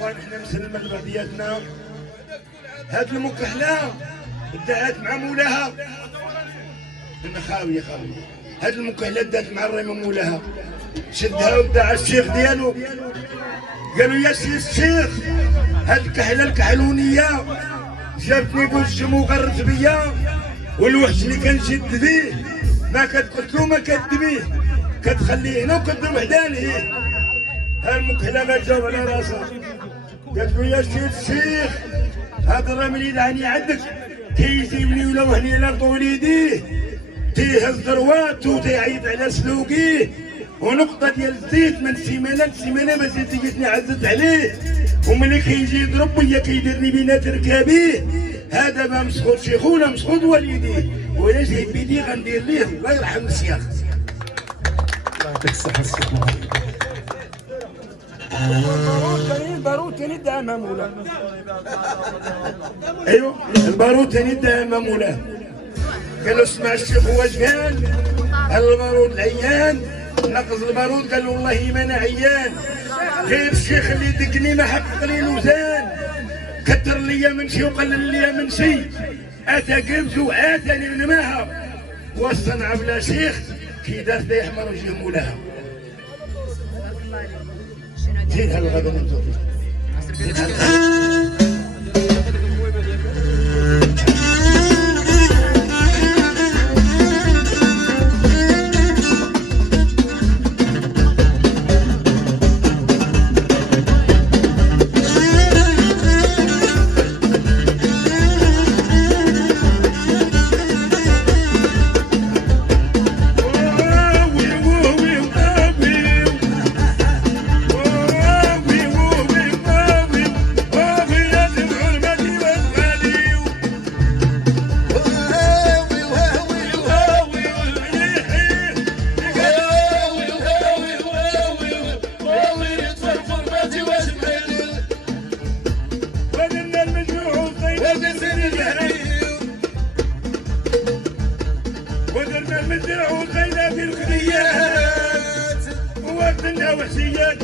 اخوان احنا نسلم لبعضياتنا. هاد المكحله بدات مع مولاها خاويه. هاد المكحله بدات مع الريم مولاها، شدها ودعا الشيخ ديالو، قالوا يا سي الشيخ هاد الكحله الكحلونيه جابتني بوجم وغرت بيا، والوحش اللي كنشد بيه ما كتقتلو ما كدبيه، كتخليه هنا وكتضرب حدانيه. ها المكحله ما جاوب على راسها، قالت له يا سي الشيخ هاد الرمل يدعني عندك كيجيبني ولا وهني على طول يديه، تيهز ذرواتو تيعيط على سلوقيه، ونقطه ديال الزيت من سيمانه لسيمانه ما زيدتني عزت عليه، وملي كيجي يضرب ويا كيديرني بينات ركابيه. هذا ما مسخوط شيخونا مسخوط والديه، ولا جايب بيدي غندير ليه الله يرحم الشيخ. الله يعطيك الصحة السيد. البارود ثاني دعا مع مولاه. ايوه البارود ثاني دعا مع مولاه، قال له اسمع الشيخ هو جبان البارود العيان، نقص البارود قال له والله ما انا عيان، غير الشيخ اللي دقني ما حقق لي الوزان، كتر لي من شي وقلل لي من شي، اتى قربت واتاني من ماها، والصنعه بلا شيخ كي دارت يحمر وجه مولاها. زيد هالغدا من زوجي زيد هالغدا. ودرنا المدرع وخينا في الخليات، ووقتنا وحشيات